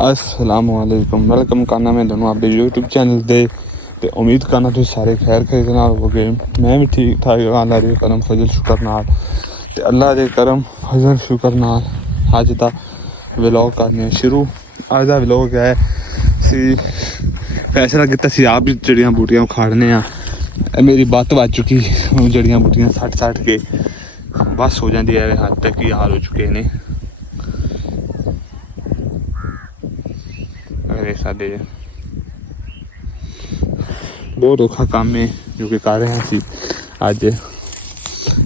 असलामुअलैकुम, welcome करना मैं दोनों अपने यूट्यूब चैनल दे ते उम्मीद करना तुम सारे खैर खैर नाल होगे। मैं भी ठीक ठाक अल्लाह दे करम फजल शुक्र नाल ते अल्लाह दे करम फजल शुक्र नाल अज दा व्लॉग करने शुरू। अज दा व्लॉग है सी फैसला किया सी आप भी जड़ियां बूटियां उखाड़ने आ। मेरी बत्त बज चुकी जड़ियां बूटियां सट के बस हो जाती है हद तक ही हाल हो चुके ने। साडे बहुत औखा काम है जो कि कर रहे हैं अज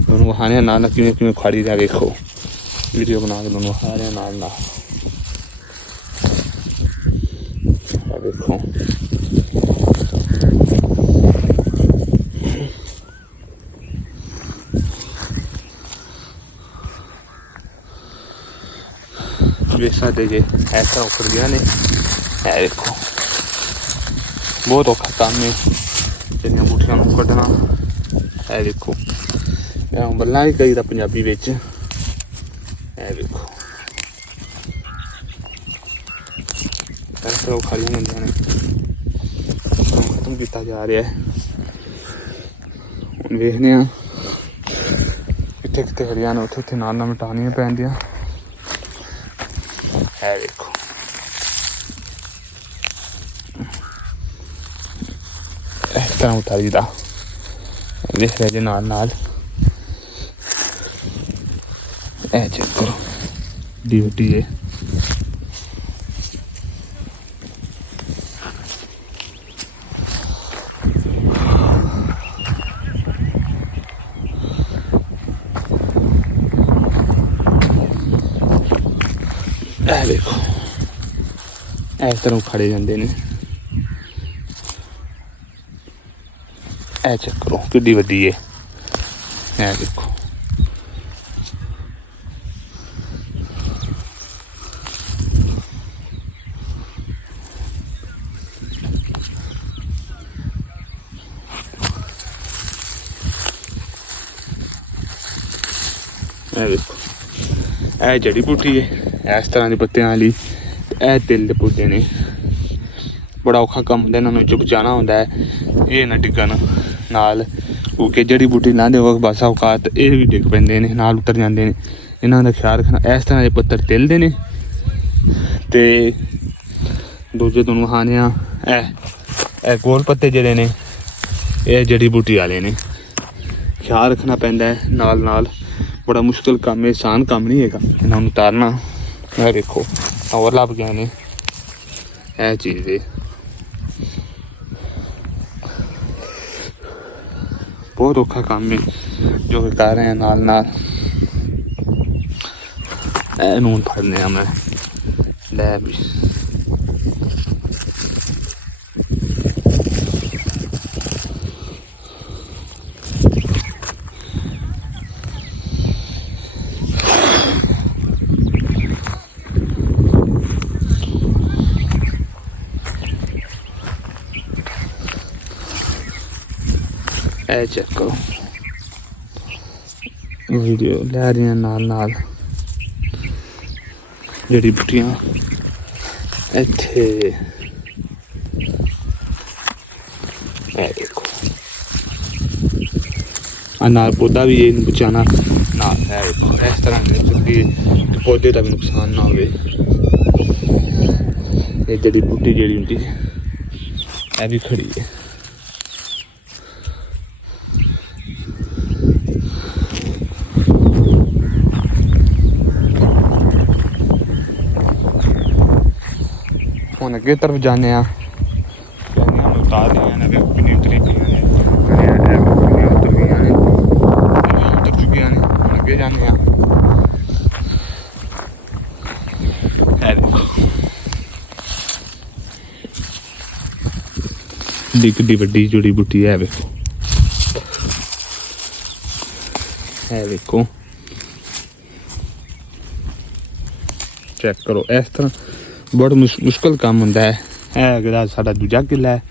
दोनों वहाने नाल किमें किमें खड़ी रहा। देखो वीडियो बना के दोनों वहा रहे नाल ना देखो साडे जे ऐसा उखड़ गया ने। देखो बहुत औखा काम है जड़ियां बूटियां कड्ढना। है देखो बल्ला ही कही पंजाबी बिच। देखो ऐसा उखाड़ियां जांदियां ने खत्म किया जा रहा है। हुण वेखने कित्थे कित्थे खड़ियां ने उत्थे उत्थे नाल नाल मिटानियां पैंदियां। है देखो इस तरह उतारी दा देख रहे जे नाल नाल चेक करो ड्यूटी है। देखो इस तरह खड़े जाते ने। चेक करो कि वड्डी है। देखो देखो यह जड़ी बूटी है इस तरह की पत्तियां वाली। यह तिल के पौधे ने बड़ा औखा कम होंगे इन्होंने चुप जाना होंगे। ये ना डिगन नाल क्योंकि जड़ी बूटी लाँदे हो बस औकात ये भी डिग पेंदे ने नाल उतर जाते हैं। इन्हों का ख्याल रखना। इस तरह के पत्तर तिल दे ने ते दूजे दोनों खाने ए गोल पत्ते जड़े ने यह जड़ी बूटी वाले ने। ख्याल रखना पैंदा है नाल नाल। बड़ा मुश्किल काम है, आसान काम नहीं है इन्होंने उतारना। यह देखो और लभ गए ने यह चीज़ है। बहुत औखा काम है जो कि कर रहे हैं नाल नाल। नून फड़ने मैं लै भी चेक करो वीडियो लै रही नाल नाल जड़ी बूटियां इत्थे। देखो नाल पौधा भी ये बचाना नाल है। इस तरह पौधे का भी नुकसान ना हो। ये जड़ी बूटी जी होंगी है भी खड़ी है। हम अगे तरफ जाने उतार रहे किन्नी उतरी उतर चुकी ने। अगे जाने किड्डी वड्डी जड़ी बूटी है। देखो है देखो चेक करो इस तरह बड़ा मुश्किल काम होंदा है। अगर साडा दूजा किला है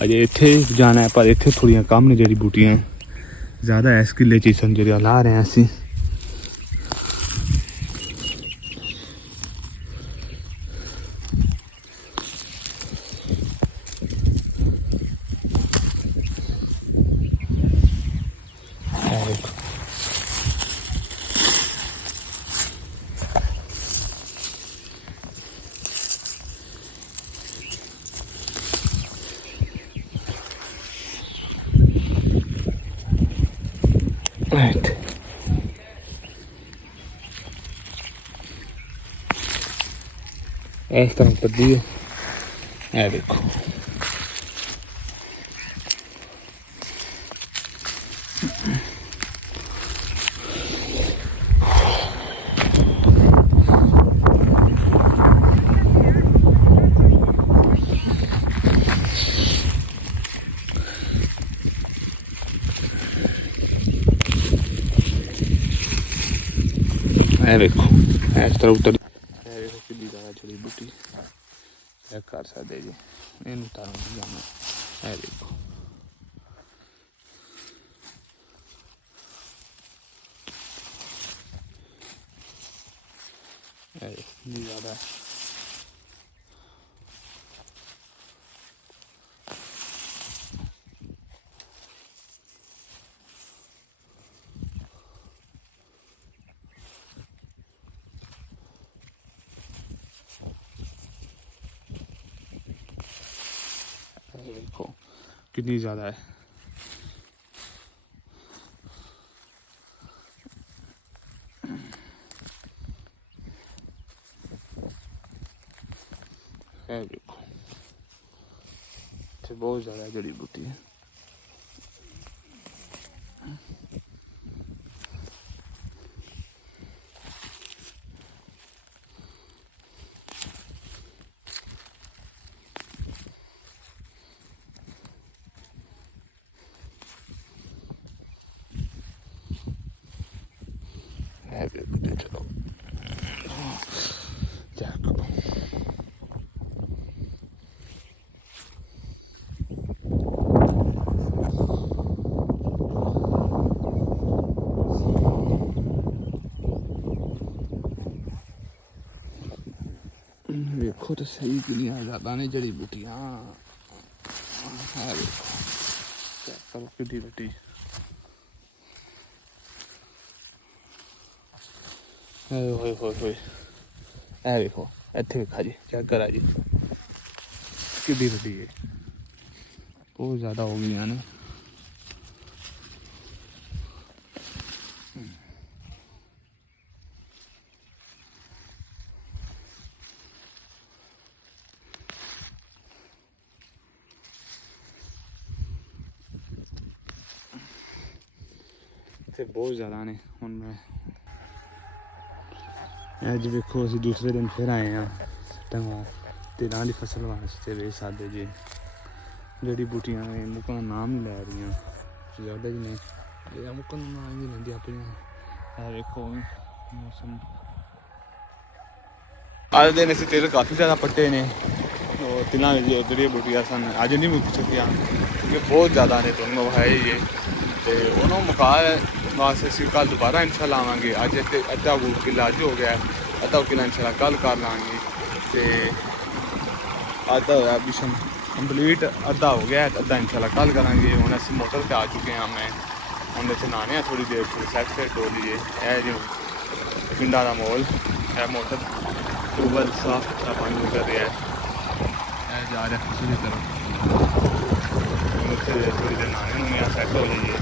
अजे इत्थे जाना है पर इत्थे थोड़ियां कम ने जड़ी बूटियां ज़्यादा इस किले च समझ ला रहे हैं असी। ਇੱਥੇ ਇਸ ਤਰ੍ਹਾਂ ਪੱਦੀ ਹੈ, ਇਹ ਦੇਖੋ। ਇਹ ਦੇਖੋ ਇਸ ਤਰ੍ਹਾਂ ਉੱਤਰ, ਇਹ ਦੇਖੋ ਕਿੰਨੀ ਜ਼ਿਆਦਾ ਜੜੀ ਬੂਟੀ ਚੈੱਕ ਕਰ ਸਕਦੇ ਜੀ। ਇਹਨੂੰ ਤਾਰਨ ਜਾਣਾ, ਇਹ ਦੇਖੋ ਇਹ ਕਿੰਨੀ ਜ਼ਿਆਦਾ देखो कितनी ज़्यादा है। देखो बहुत ज़्यादा जड़ी बूटी है। चलो चेक करो, देखो तो सही कितनी ज़्यादा ने जड़ी बूटियाँ। देखो चेक करो कितनी बड़ी, होए होए होए, ਇਹ ਦੇਖੋ ਇੱਥੇ ਵੇਖਾ ਜੀ, ਚੈੱਕ ਕਰਾ ਜੀ ਕਿੱਡੀ ਵੱਡੀ ਹੈ, ਬਹੁਤ ਜ਼ਿਆਦਾ ਹੋ ਗਈਆਂ ਨੇ। ਇੱਥੇ ਬਹੁਤ ਜ਼ਿਆਦਾ ਨੇ। ਹੁਣ ਮੈਂ ਅੱਜ ਵੇਖੋ ਅਸੀਂ ਦੂਸਰੇ ਦਿਨ ਫਿਰ ਆਏ ਹਾਂ ਟੰਗਾ ਤਿਲਾਂ ਦੀ ਫਸਲ ਵਾਸਤੇ ਵੇਚ ਸਕਦੇ ਜੀ। ਜੜੀ ਬੂਟੀਆਂ ਨੇ ਮੁੱਕਣ ਦਾ ਨਾਮ ਨਹੀਂ ਲੈ ਰਹੀਆਂ, ਜ਼ਿਆਦਾ ਹੀ ਨੇ ਇਹ ਮੁੱਕਣ ਦਾ ਨਾਮ ਨਹੀਂ ਲੈਂਦੀ ਆਪਣੀਆਂ। ਇਹ ਵੇਖੋ ਮੌਸਮ, ਅੱਜ ਦਿਨ ਅਸੀਂ ਤਿਲ ਕਾਫੀ ਜ਼ਿਆਦਾ ਪੱਟੇ ਨੇ। ਉਹ ਤਿਲਾਂ ਵਿੱਚ ਜਿਹੜੀਆਂ ਬੂਟੀਆਂ ਸਨ ਅੱਜ ਨਹੀਂ ਮੁੱਕ ਚੁੱਕੀਆਂ ਕਿਉਂਕਿ ਬਹੁਤ ਜ਼ਿਆਦਾ ਨੇ, ਤੁਹਾਨੂੰ ਹੈ ਹੀ ਹੈ। ਅਤੇ ਉਹਨੂੰ ਮੁਕਾ ਵਾਸਤੇ ਅਸੀਂ ਕੱਲ੍ਹ ਦੁਬਾਰਾ ਇੰਸ਼ਾਅੱਲਾ ਆਵਾਂਗੇ। ਅੱਜ ਇੱਥੇ ਅੱਧਾ ਕਿੱਲਾ ਅੱਜ ਹੋ ਗਿਆ, ਅੱਧਾ ਕਿੱਲਾ ਇੰਸ਼ਾਅੱਲਾ ਕੱਲ੍ਹ ਕਰ ਲਾਂਗੇ। ਅਤੇ ਅੱਧਾ ਹੋਇਆ ਮਿਸ਼ਨ ਕੰਪਲੀਟ, ਅੱਧਾ ਹੋ ਗਿਆ, ਅੱਧਾ ਇੰਸ਼ਾਅੱਲਾ ਕੱਲ੍ਹ ਕਰਾਂਗੇ। ਹੁਣ ਅਸੀਂ ਮੋਟਰ 'ਤੇ ਆ ਚੁੱਕੇ ਹਾਂ, ਮੈਂ ਹੁਣ ਇੱਥੇ ਨਹਾਉਣੇ ਹਾਂ ਥੋੜ੍ਹੀ ਦੇਰ, ਫਿਰ ਸੈਟ ਸੈਟ ਹੋ ਲਈਏ। ਇਹ ਜੋ ਪਿੰਡਾਂ ਦਾ ਮਾਹੌਲ, ਇਹ ਮੋਟਰ ਟਿਊਬਵੈੱਲ ਸਾਫ਼ ਸੁਥਰਾ ਪਾਣੀ ਨਿਕਲ ਰਿਹਾ ਹੈ। ਇਹ ਜਾ ਰਿਹਾ ਕਿਸੇ ਦੀ ਤਰਫ, ਉੱਥੇ ਥੋੜ੍ਹੀ ਦੇਰ ਨਹਾਉਣੇ ਨੂੰ ਜਾਂ ਸੈੱਟ ਹੋ ਜਾਈਏ।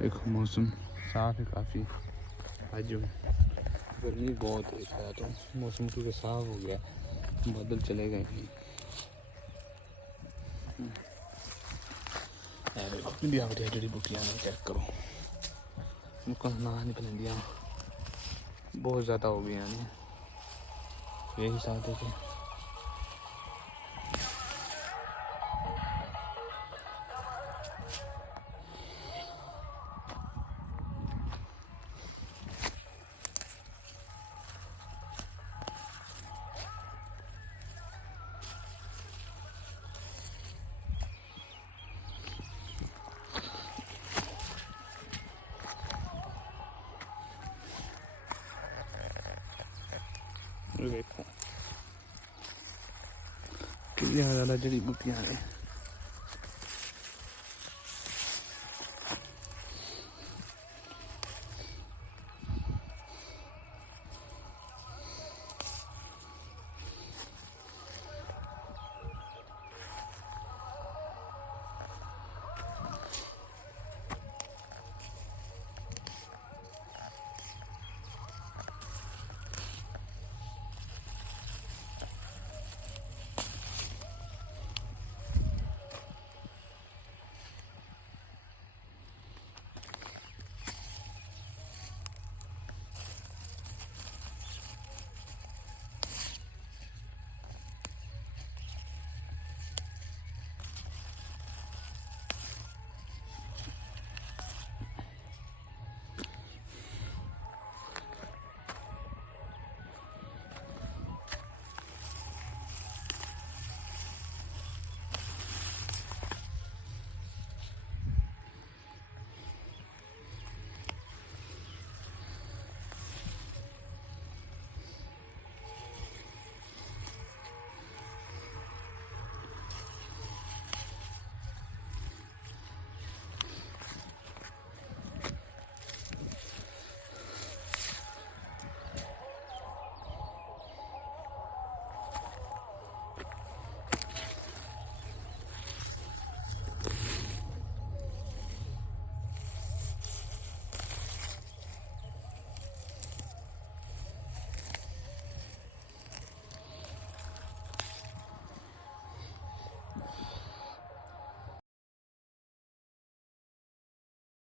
देखो मौसम साफ है काफ़ी, आज गर्मी बहुत है तो मौसम क्योंकि साफ हो गया, बादल चले गए हैं। इंडिया बढ़िया जड़ी बूटियाँ चेक करो, ना निकलेंदियाँ बहुत ज़्यादा हो गई हैं। यही साथ है कि देखो कितनी ज़्यादा जड़ी बूटियाँ हैं।